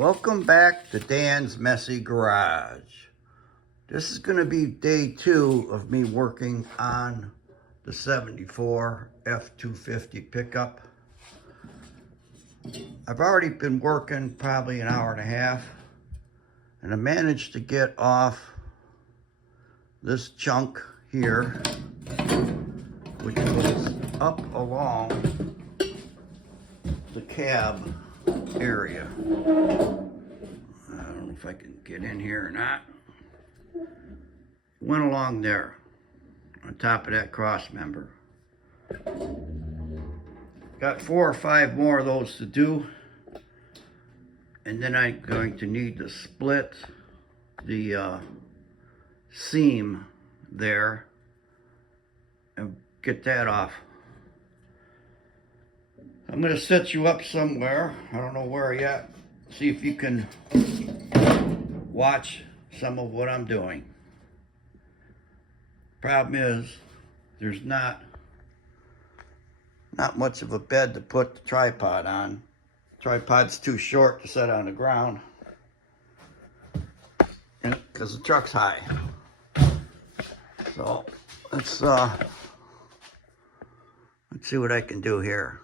Welcome back to Dan's Messy Garage. This is going to be day 2 of me working on the 74 F250 pickup. I've already been working probably an hour and a half, and I managed to get off this chunk here, which goes up along the cab area. I don't know if I can get in here or not. Went along there on top of that cross member. Got 4 or 5 more of those to do, and then I'm going to need to split the seam there and get that off. I'm going to set you up somewhere, I don't know where yet, see if you can watch some of what I'm doing. Problem is, there's not much of a bed to put the tripod on. Tripod's too short to set on the ground because the truck's high. So let's see what I can do here.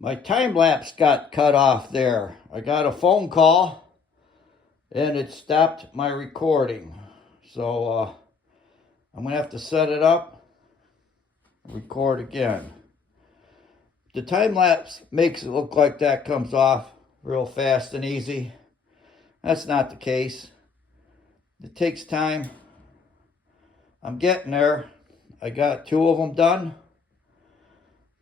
My time lapse got cut off there. I got a phone call and it stopped my recording. So I'm gonna have to set it up, record again. The time lapse makes it look like that comes off real fast and easy. That's not the case. It takes time. I'm getting there. I got 2 of them done.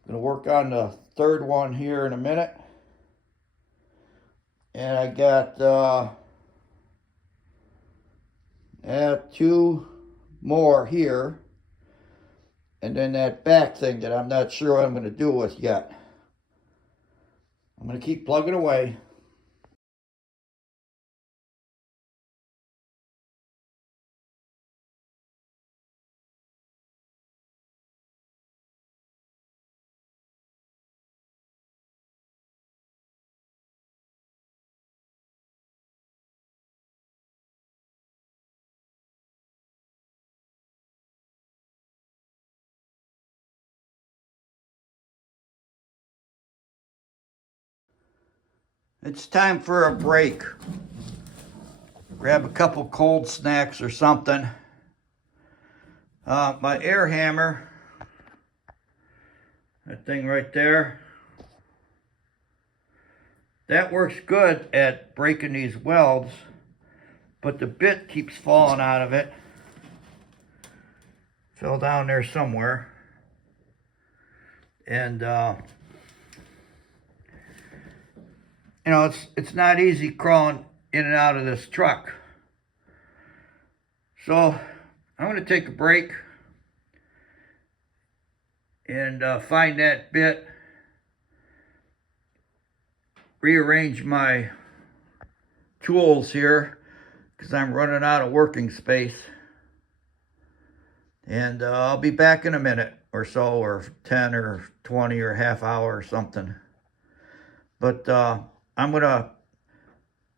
I'm gonna work on the 3rd one here in a minute. And I got 2 more here. And then that back thing that I'm not sure what I'm gonna do with yet. I'm gonna keep plugging away. It's time for a break. Grab a couple cold snacks or something. My air hammer, that thing right there, that works good at breaking these welds, but the bit keeps falling out of it. Fell down there somewhere. And you know, it's not easy crawling in and out of this truck. So I'm going to take a break and find that bit, rearrange my tools here because I'm running out of working space. And I'll be back in a minute or so, or 10 or 20 or half hour or something. But I'm going to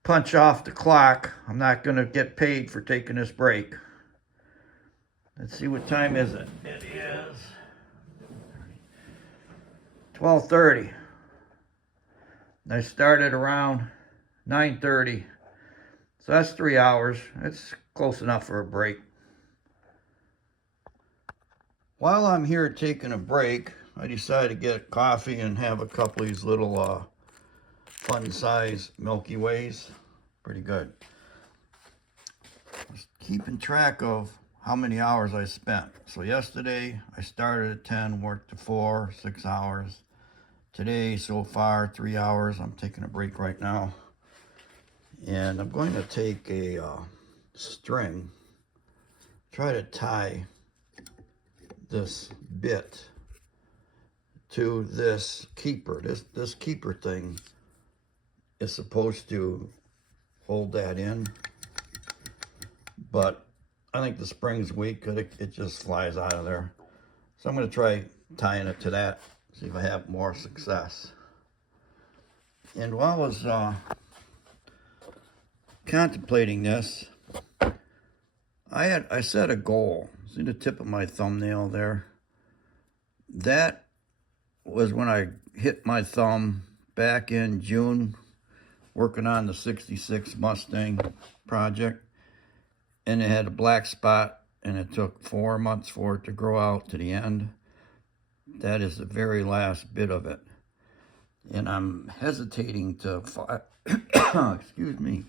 punch off the clock. I'm not going to get paid for taking this break. Let's see, what time is it? It is 12:30. I started around 9:30. So that's 3 hours. It's close enough for a break. While I'm here taking a break, I decided to get coffee and have a couple of these little fun size Milky Ways. Pretty good. Just keeping track of how many hours I spent. So yesterday I started at 10, worked to 4, 6 hours. Today so far 3 hours. I'm taking a break right now. And I'm going to take a string, try to tie this bit to this keeper. This keeper thing is supposed to hold that in, but I think the spring's weak because it just flies out of there. So I'm going to try tying it to that, see if I have more success. And while I was contemplating this, I set a goal. See the tip of my thumbnail there? That was when I hit my thumb back in June, working on the 66 Mustang project. And it had a black spot, and it took 4 months for it to grow out to the end. That is the very last bit of it. And I'm hesitating to excuse me,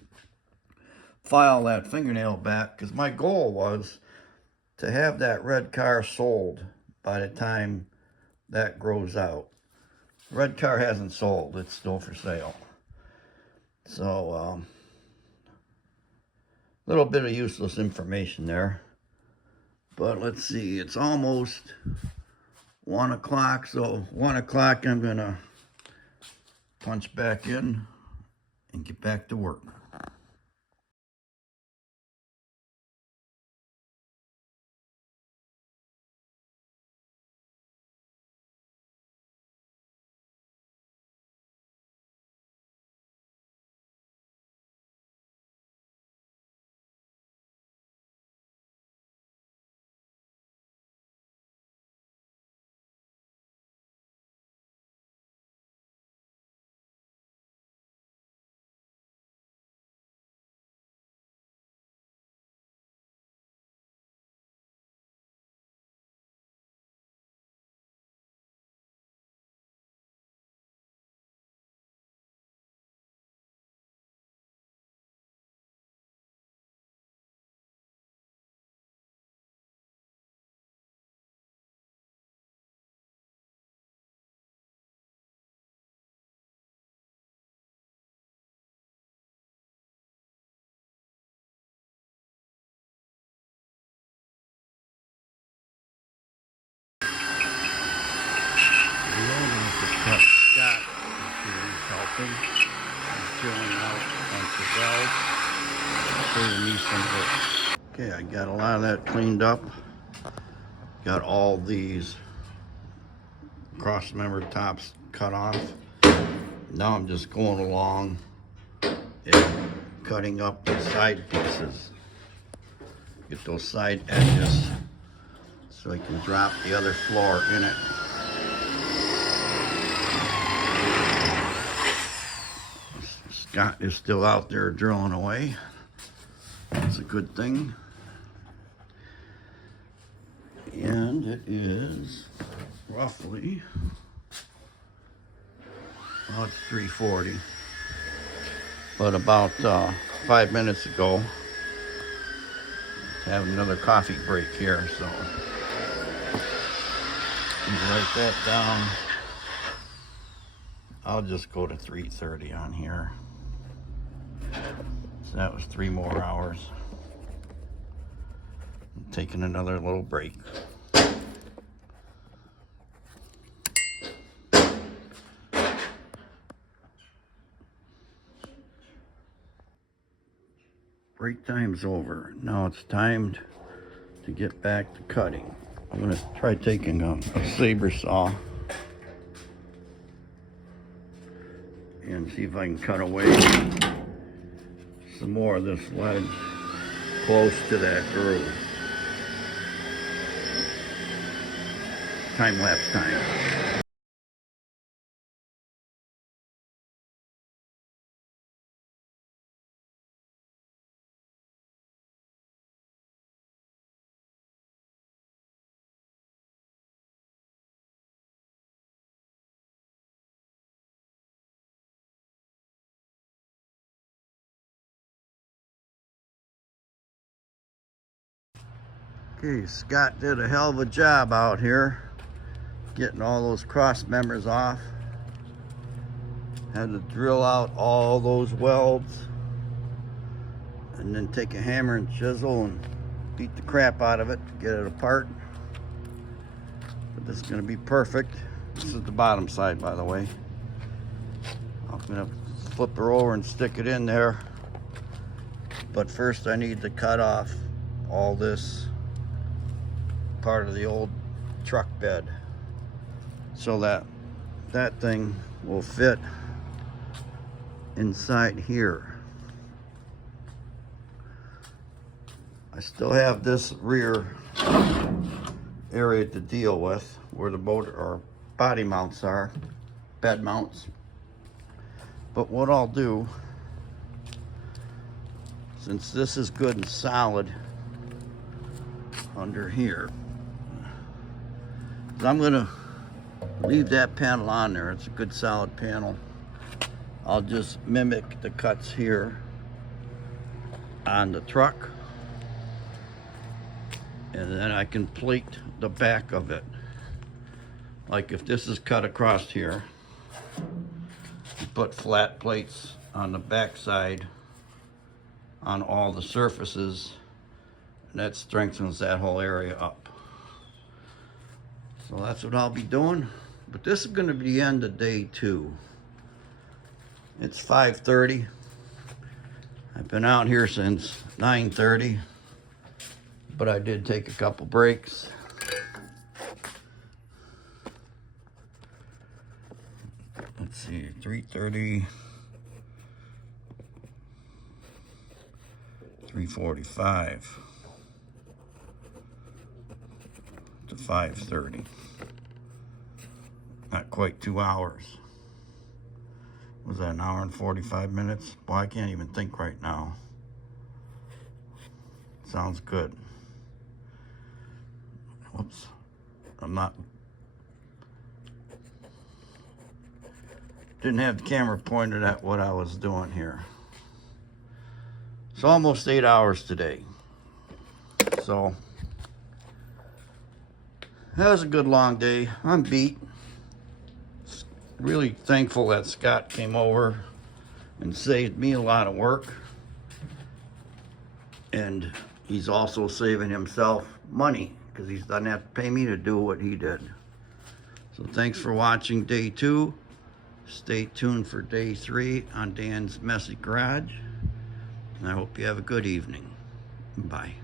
file that fingernail back, because my goal was to have that red car sold by the time that grows out. Red car hasn't sold, it's still for sale. So little bit of useless information there, but let's see, it's almost 1 o'clock. So 1 o'clock I'm gonna punch back in and get back to work. Scott is helping. He's drilling out a bunch of welds, saving me some work. Okay, I got a lot of that cleaned up. Got all these cross member tops cut off. Now I'm just going along and cutting up the side pieces. Get those side edges so I can drop the other floor in it. Scott is still out there drilling away. That's a good thing. And it is roughly, well, it's 3:40. But about 5 minutes ago, having another coffee break here, so write that down. I'll just go to 3:30 on here. So that was 3 more hours. I'm taking another little break. Break time's over. Now it's time to get back to cutting. I'm gonna try taking a saber saw and see if I can cut away some more of this ledge close to that groove. Time-lapse time. Okay, Scott did a hell of a job out here getting all those cross members off. Had to drill out all those welds and then take a hammer and chisel and beat the crap out of it to get it apart. But this is going to be perfect. This is the bottom side, by the way. I'm going to flip her over and stick it in there. But first I need to cut off all this part of the old truck bed so that that thing will fit inside here. I still have this rear area to deal with where the motor or body mounts are, bed mounts. But what I'll do, since this is good and solid under here, I'm gonna leave that panel on there. It's a good solid panel. I'll just mimic the cuts here on the truck, and then I can plate the back of it. Like if this is cut across here, you put flat plates on the back side on all the surfaces, and that strengthens that whole area up. So that's what I'll be doing. But this is going to be the end of day 2. It's 5:30. I've been out here since 9:30, but I did take a couple breaks. Let's see, 3:30, 3:45 to 5:30. Not quite 2 hours. Was that an hour and 45 minutes? Boy, I can't even think right now. Sounds good. Whoops. Didn't have the camera pointed at what I was doing here. So almost 8 hours today. So that was a good long day. I'm beat. Really thankful that Scott came over and saved me a lot of work. And he's also saving himself money because he doesn't have to pay me to do what he did. So thanks for watching day 2. Stay tuned for day 3 on Dan's Messy Garage. And I hope you have a good evening. Bye.